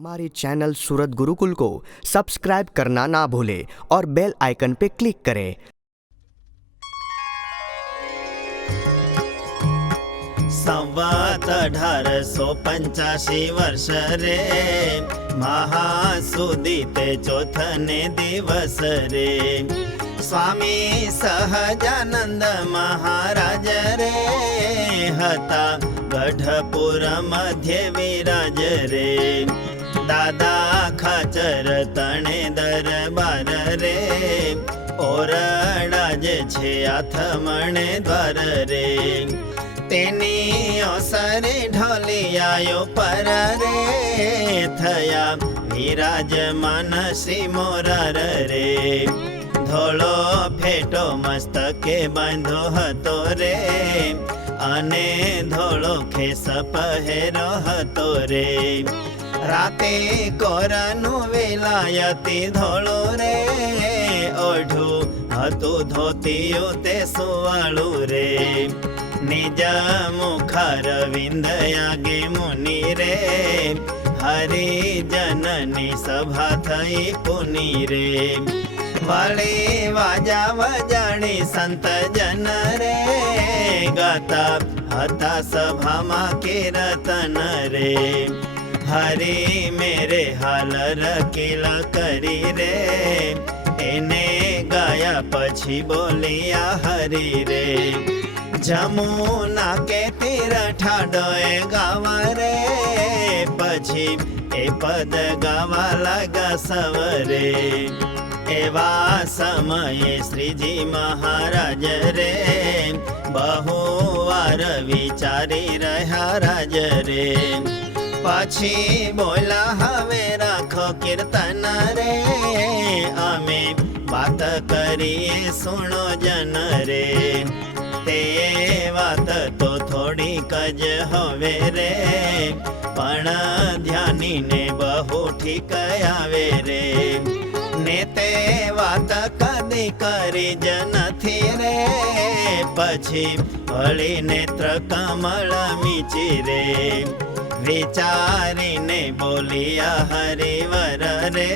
हमारे चैनल सूरत गुरुकुल को सब्सक्राइब करना ना भूलें और बेल आइकन पे क्लिक करें। संवत 1885 वर्ष रे महासुदीते चौथने दिवस रे स्वामी सहजानंद महाराज रे हता गढ़पुर मध्य विराज रे दादा खाचर तणे दरबार रे ओरड़ा जे छे आथमणे द्वार रे तेनी अवसरे ढोलियायो पर रे थया विराजमान श्री मोरार रे धोळो फेटो मस्तके बांधो हतो रे अने धोळो खेस पहेरो हतो रे राते कोरानु वेलायती धोळो रे ओढू हतु धोतियो ते सुवाळू रे निज मुखार विंदयागे मुनि रे हरि जननी सभा थई पुनि रे वाळे वाजा वजाणी संत जन रे गाता हता सभा मा कीर्तन रे हरि मेरे हाल रकीला करी रे एने गाया पछी बोलिया हरि रे जमुना के तीर ठाडोए गावा रे पछी ए पद गावा लगा सवरे एवा समये श्रीजी महाराज रे बहुवार विचारी रहा राज रे पछी बोला हवे राखो कीर्तन रे अमे बात करिए सुनो जन रे ते वात तो थोड़ी कज होवे रे पण ध्यानी ने बहु ठीक आवे रे ने ते वात कदी करी जन थी रे पछी भली नेत्र कमल मीची रे विचारी ने बोलिया हरिवर रे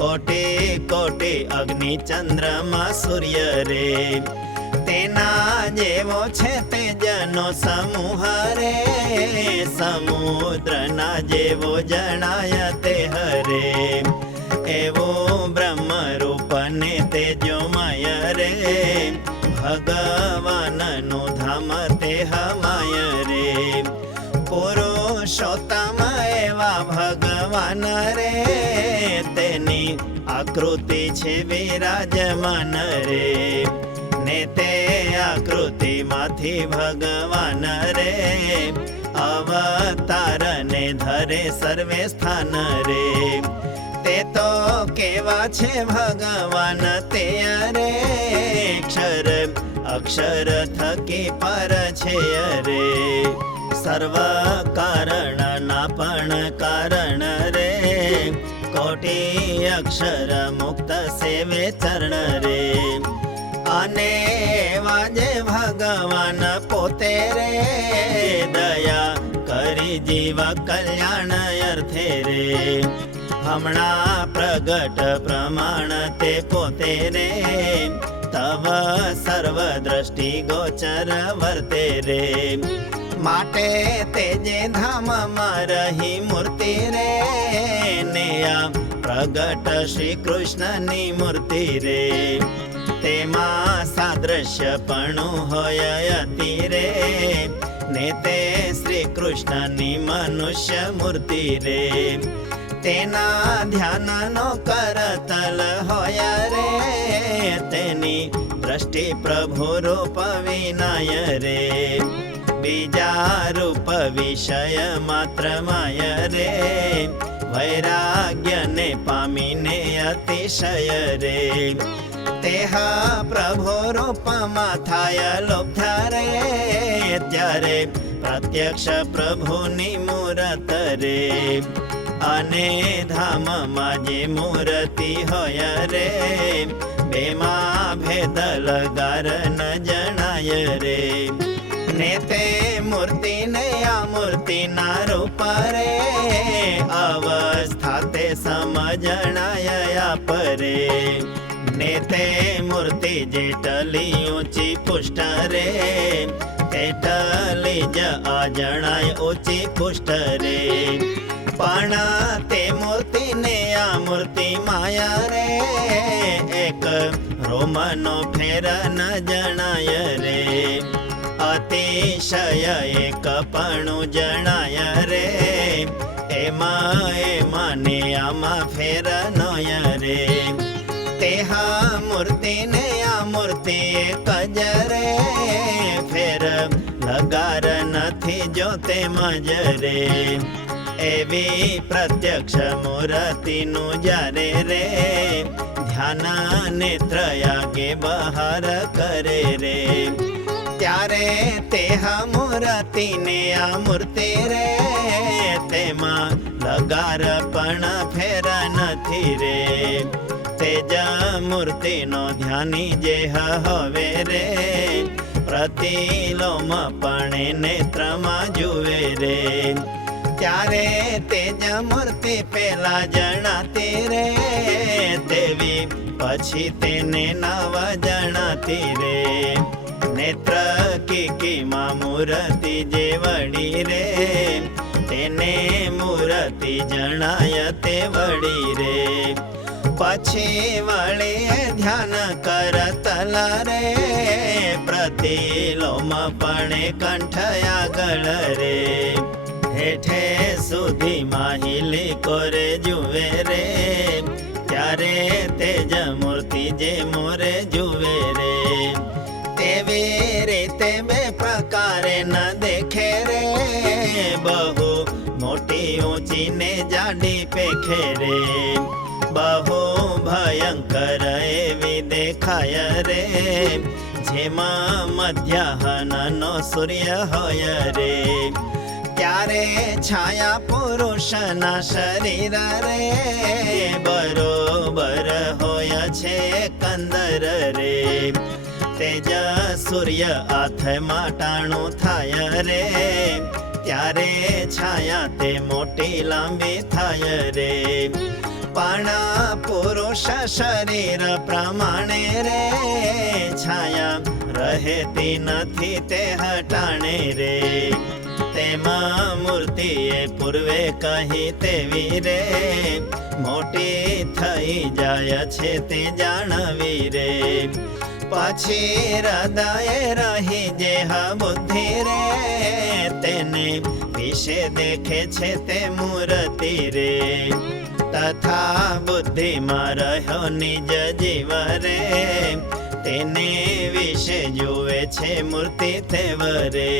कोटि कोटि अग्नि चंद्रमा सूर्य रे तेना जेवो छे तेजनो समूह रे समुद्र ना जेवो जणाय ते हरे एवो ब्रह्म रूप ने तेजोमय रे भगवान नु धाम ते हमाय रे पुरुषोत्तम एवा भगवान रे तेनी आकृति छे विराजमान रे ने ते आकृति माथी भगवान रे अवतार ने धरे सर्वे स्थान रे ते तो केवा छे भगवान ते रे अक्षर अक्षर थकी पर छे रे सर्व कारण ना पण कारण रे कोटि अक्षर मुक्त सेवे चरण रे अने वाजे भगवान पोते रे दया करी जीव कल्याण अर्थे रे हमणा प्रगट प्रमाण ते पोते रे तव सर्व दृष्टि गोचर वर्ते रे माटे तेजे धाम रही मूर्ति रे नेया प्रगट श्री कृष्ण नी मूर्ति रे तेमा सादृश्य पणु होय अति रे नेते श्री कृष्ण नी मनुष्य मूर्ति रे तेना ध्यान नो करतल होय रे तेनी दृष्टि प्रभु रूप विनाय रे बीजा रूप विषय मात्र माय रे वैराग्य ने पामीने अतिशय रे तेह प्रभु रूप माथाय लुब्ध रे त्यारे प्रत्यक्ष प्रभु नी मूरत रे अने धाम माजे मूर्ति होय रे बेमा भेद लगार न जणाय रे ને તે મૂર્તિને આ મૂર્તિના રૂપ રે અવસ્થા તે સમજણાય પરે ને તે મૂર્તિ જેટલી ઊંચી પુષ્ટ રે તેટલી જ અજણાય ઊંચી પુષ્ટ રે પણ તે મૂર્તિને આ મૂર્તિ માયા રે એક રોમનો ફેર ન જણાય રે અતિશય એકપણું જણાય રે એમાં ને આમાં ફેર નોય રે તેહા મૂર્તિને આ મૂર્તિ એક જ રે ફેર લગાર નથી જો તેમાં જ રે એવી પ્રત્યક્ષ મૂર્તિનું જ્યારે રે ધ્યાન નેત્રયાગે બહાર કરે રે ત્યારે તેહ મૂર્તિને આ મૂર્તિ રે તેમાં લગાર પણ ફેર નથી રે તેજ મૂર્તિનો ધ્યાની જે હવે રે પ્રતિલોમ પણ નેત્રમાં જુએ રે ત્યારે તેજ મૂર્તિ પેલા જણાતી રે તેવી પછી તેને નવ જણાતી રે નેત્ર કીકીમાં મૂર્તિ જે વળી રે તેને મૂર્તિ જણાય તે વળી રે પછી વળી ધ્યાન કરતલ રે પ્રતિલોમ પણ કંઠ આગળ રે હેઠે સુધી માહિલી કોરે જુએ રે ત્યારે તેજ મૂર્તિ જે મોરે જુએ રે તેવી રીતે બે પ્રકારે ન દેખે રે બહુ મોટી ઊંચી ને જાડી પેખે રે બહુ ભયંકર એવી દેખાય રે જેમાં મધ્યાહનનો સૂર્ય હોય રે ત્યારે છાયા પુરુષના શરીર રે બરોબર હોય છે કંદર રે તેજ સૂર્ય હાથમાં ટાણું થાય રે ત્યારે છાયા તે મોટી લાંબી થાય રે પણ પુરુષ શરીર પ્રમાણે રે છાયા રહેતી નથી તે હટાણે રે તેમાં મૂર્તિએ પૂર્વે કહી તેવી રે મોટી થઈ જાય છે તે જાણવી રે પછી હૃદય રહી જે બુદ્ધિ રે તેને વિશે દેખે છે તે મૂર્તિ રે તથા બુદ્ધિમાં રહ્યો નિજ જીવ રે તેને વિશે જુએ છે મૂર્તિ તેવરે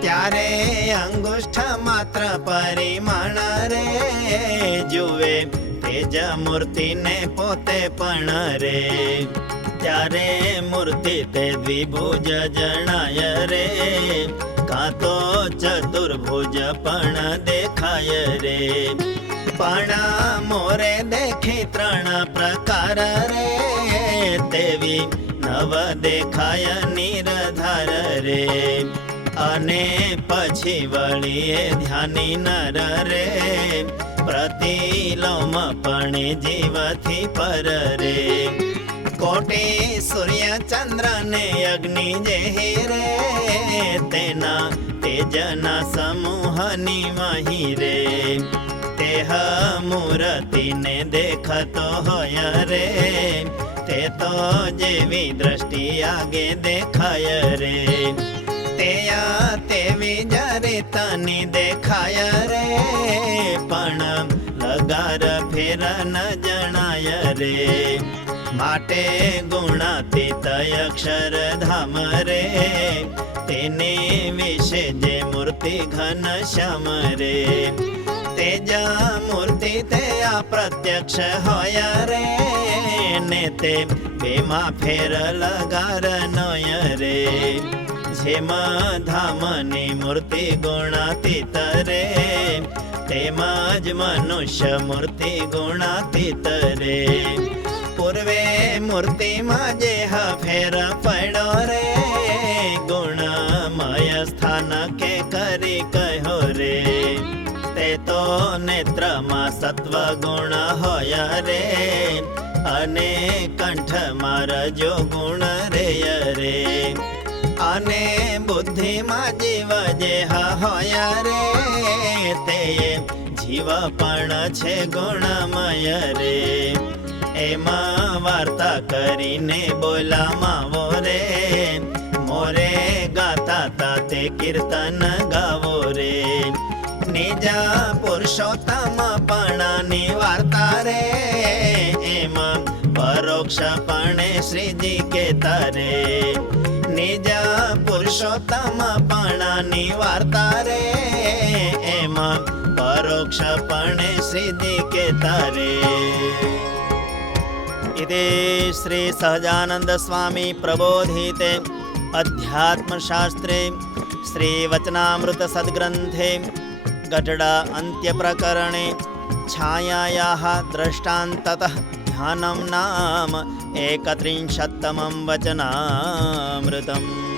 ત્યારે અંગુષ્ઠ માત્ર પરિમાણ રે જુએ તેજ મૂર્તિને પોતે પણ રે ત્યારે મૂર્તિ તે દ્વિભુજ જણાય રે કાં તો ચતુર્ભુજ પણ દેખાય રે પણ મોરે દેખી ત્રણ પ્રકાર રે તેવી નવ દેખાય નિરધાર રે અને પછી વળીએ ધ્યાની નર રે પ્રતિલોમ પણ જીવથી પર રે કોટી સૂર્ય ચંદ્ર ને અગ્નિ જે રે તેના તેજના સમૂહની મહી રે તેહ મૂર્તિને દેખતો હોય રે તે તો જેવી દ્રષ્ટિ આગે દેખાય રે તેયા તેવી જરે તની દેખાય રે પણ લગાર ફેર ન જણાય રે માટે ગુણાતીત અક્ષરધામ રે તેને વિશે જે મૂર્તિ ઘન શ્યામ રે તેજા મૂર્તિ તે આ પ્રત્યક્ષ હોય રે ને તે બેમાં ફેર લગાર નોય રે જેમાં ધામની મૂર્તિ ગુણાતીત રે તેમાં જ મનુષ્ય મૂર્તિ ગુણાતીત રે પૂર્વે મૂર્તિમાં જે ફેર પડ્યો રે ગુણ ગુણમય સ્થાન કે કરી કહ્યો રે. તે તો નેત્રમાં સત્વ ગુણ હોય રે, અને કંઠમાં રજો ગુણ રે રે. અને બુદ્ધિમાં જીવ જેહ હોય રે, તે જીવ પણ છે ગુણમય રે. એમાં વાર્તા કરીને બોલામાવો રે, મોરે ગાતા તા તે કીર્તન ગાવો રે. નિજા પુરુષોત્તમ પણાની વાર્તા રે, એમાં પરોક્ષપણે શ્રીજી કેતા રે. નિજા પુરુષોત્તમ પણાની વાર્તા રે, એમાં પરોક્ષપણે શ્રીજી કેતા રે. ઇતિ શ્રી સહજાનંદ સ્વામી પ્રબોધિતે અધ્યાત્મશાસ્ત્રે શ્રી વચનામૃત સદ્ગ્રંથે ગઢડા અંત્યપ્રકરણે છાયાયાઃ દ્રષ્ટાંતતઃ ધ્યાનમ નામ 31તમં વચનામૃતम्.